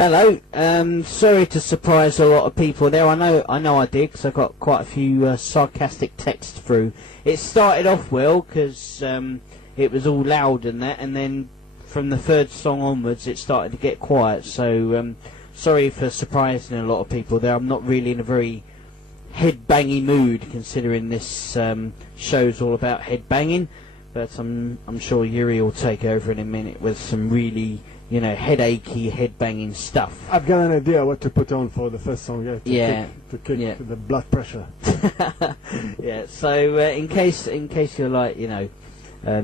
Hello. Sorry to surprise a lot of people there. I know I did, because I got quite a few sarcastic texts through. It started off well because it was all loud and that, and then from the third song onwards it started to get quiet. So sorry for surprising a lot of people there. I'm not really in a very head-banging mood, considering this show's all about head-banging. But I'm sure Yuri will take over in a minute with some really, headachy, head-banging stuff. I've got an idea what to put on for the first song, to kick the blood pressure. Yeah, so in case you're like,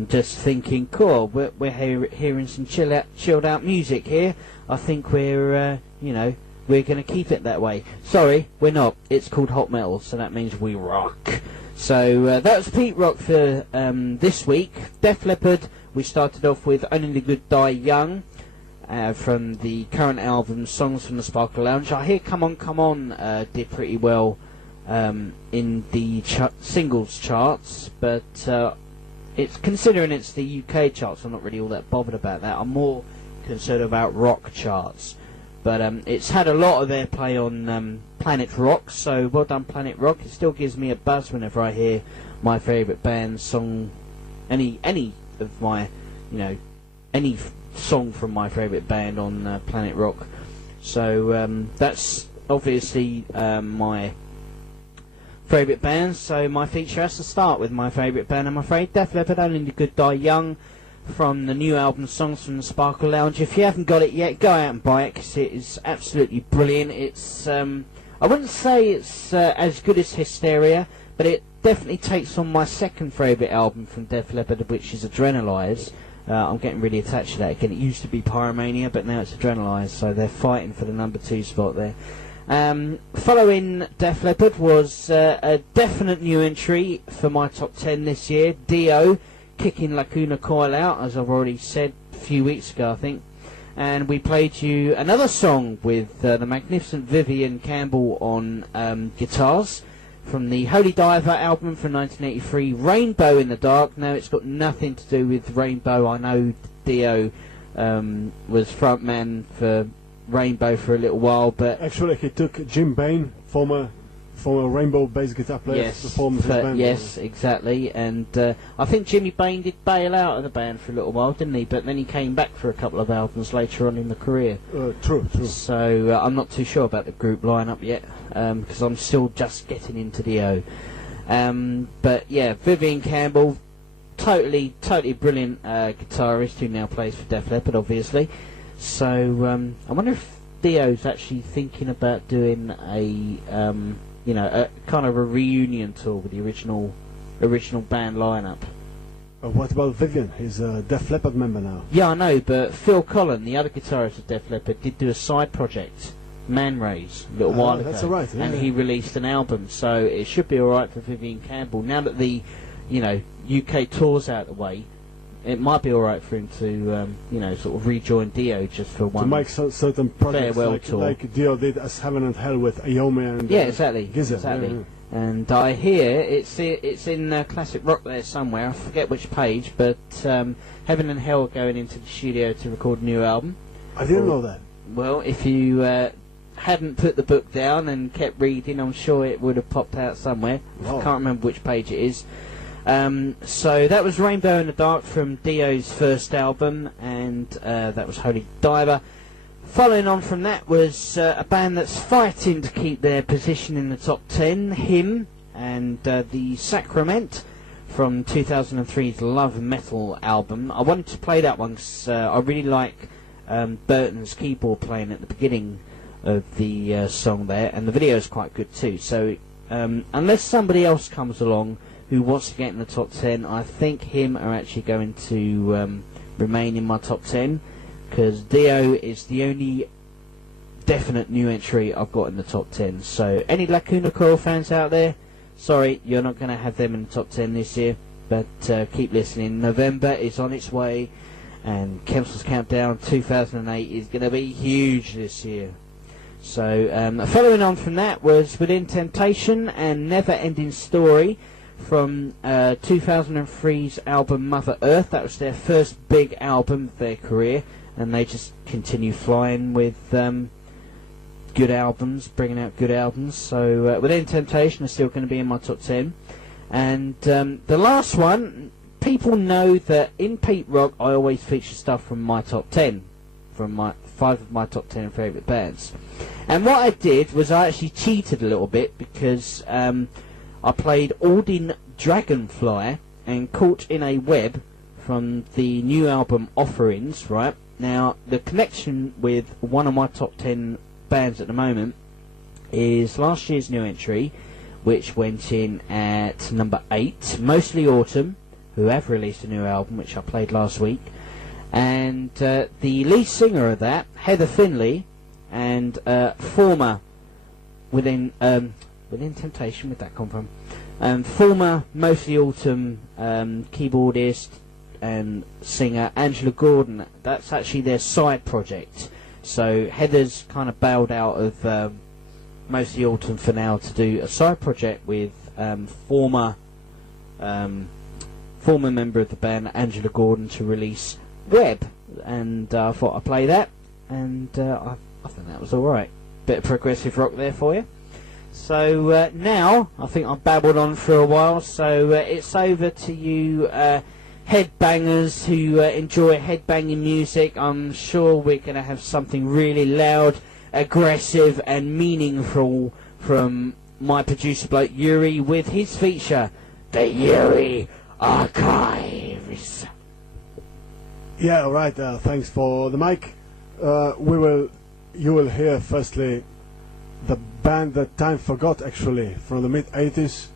just thinking, cool, we're hearing some chilled out music here, I think we're going to keep it that way. Sorry, we're not. It's called Hot Metal, so that means we rock. So that was Pete Rock for this week. Def Leppard, we started off with Only the Good Die Young from the current album Songs from the Sparkle Lounge. I hear Come On Come On did pretty well in the singles charts, but it's considering it's the UK charts, I'm not really all that bothered about that. I'm more concerned about rock charts. But it's had a lot of airplay on Planet Rock, so well done Planet Rock. It still gives me a buzz whenever I hear my favourite band's song, any of my, any song from my favourite band on Planet Rock. So that's obviously my favourite band, so my feature has to start with my favourite band, I'm afraid. Def Leppard, Only the Good Die Young, from the new album Songs from the Sparkle Lounge. If you haven't got it yet, go out and buy it, because it is absolutely brilliant. It's I wouldn't say it's as good as Hysteria, but it definitely takes on my second favourite album from Def Leppard, which is Adrenalize. I'm getting really attached to that again. It used to be Pyromania, but now it's Adrenalize, so they're fighting for the number 2 spot there. Following Def Leppard was a definite new entry for my top 10 this year, Dio, kicking Lacuna Coil out, as I've already said a few weeks ago, I think. And we played you another song with the magnificent Vivian Campbell on guitars from the Holy Diver album from 1983, Rainbow in the Dark. Now, it's got nothing to do with Rainbow. I know Dio was frontman for Rainbow for a little while, but actually he took Jim Bain, former Rainbow bass guitar player, to form his band. Yes, exactly. And I think Jimmy Bain did bail out of the band for a little while, didn't he? But then he came back for a couple of albums later on in the career. True. So I'm not too sure about the group lineup yet, because I'm still just getting into Dio. But yeah, Vivian Campbell, totally brilliant guitarist who now plays for Def Leppard, obviously. So I wonder if Dio's actually thinking about doing a kind of a reunion tour with the original band lineup. What about Vivian? He's a Def Leppard member now. Yeah, I know, but Phil Collen, the other guitarist of Def Leppard, did do a side project, Man Rays, a little while ago. That's all right. Yeah. And he released an album, so it should be all right for Vivian Campbell. Now that the UK tour's out of the way, it might be all right for him to sort of rejoin Dio just for one. To make certain projects like Dio did as Heaven and Hell with Iommi and exactly. Gizzard. Exactly. Yeah. And I hear it's in Classic Rock there somewhere. I forget which page, but Heaven and Hell are going into the studio to record a new album. I didn't know that. Well, if you hadn't put the book down and kept reading, I'm sure it would have popped out somewhere. Wow. I can't remember which page it is. So that was Rainbow in the Dark from Dio's first album, and that was Holy Diver. Following on from that was a band that's fighting to keep their position in the top 10, Him, and the Sacrament from 2003's Love Metal album. I wanted to play that one because I really like Burton's keyboard playing at the beginning of the song there, and the video is quite good too. So unless somebody else comes along who wants to get in the top 10, I think Him are actually going to remain in my top 10, because Dio is the only definite new entry I've got in the top 10. So any Lacuna Coil fans out there, sorry, you're not going to have them in the top 10 this year, but keep listening. November is on its way, and Kempson's Countdown 2008 is going to be huge this year. So following on from that was Within Temptation and Never Ending Story from 2003's album Mother Earth. That was their first big album of their career. and they just continue flying with good albums, bringing out good albums. So Within Temptation are still going to be in my top 10. And the last one, people know that in Pete Rock I always feature stuff from my top 10, from my 5 of my top 10 favourite bands. And what I did was I actually cheated a little bit, because I played Aldin Dragonfly and Caught in a Web from the new album Offerings, right? Now, the connection with one of my top 10 bands at the moment is last year's new entry, which went in at number 8, Mostly Autumn, who have released a new album, which I played last week. And the lead singer of that, Heather Finley, and former Within Temptation, where'd that come from? Former Mostly Autumn keyboardist and singer Angela Gordon. That's actually their side project. So Heather's kind of bailed out of Mostly Autumn for now to do a side project with former member of the band Angela Gordon to release Web, and I thought I'd play that, and I think that was alright. Bit of progressive rock there for you. So now I think I've babbled on for a while, so it's over to you headbangers who enjoy headbanging music. I'm sure we're going to have something really loud, aggressive and meaningful from my producer bloke Yuri with his feature, the Yuri Archives. Yeah, alright, thanks for the mic. You will hear firstly the band that time forgot, actually, from the mid-80s,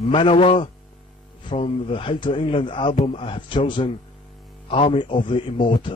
Manowar, from the Hail to England album I have chosen, Army of the Immortal.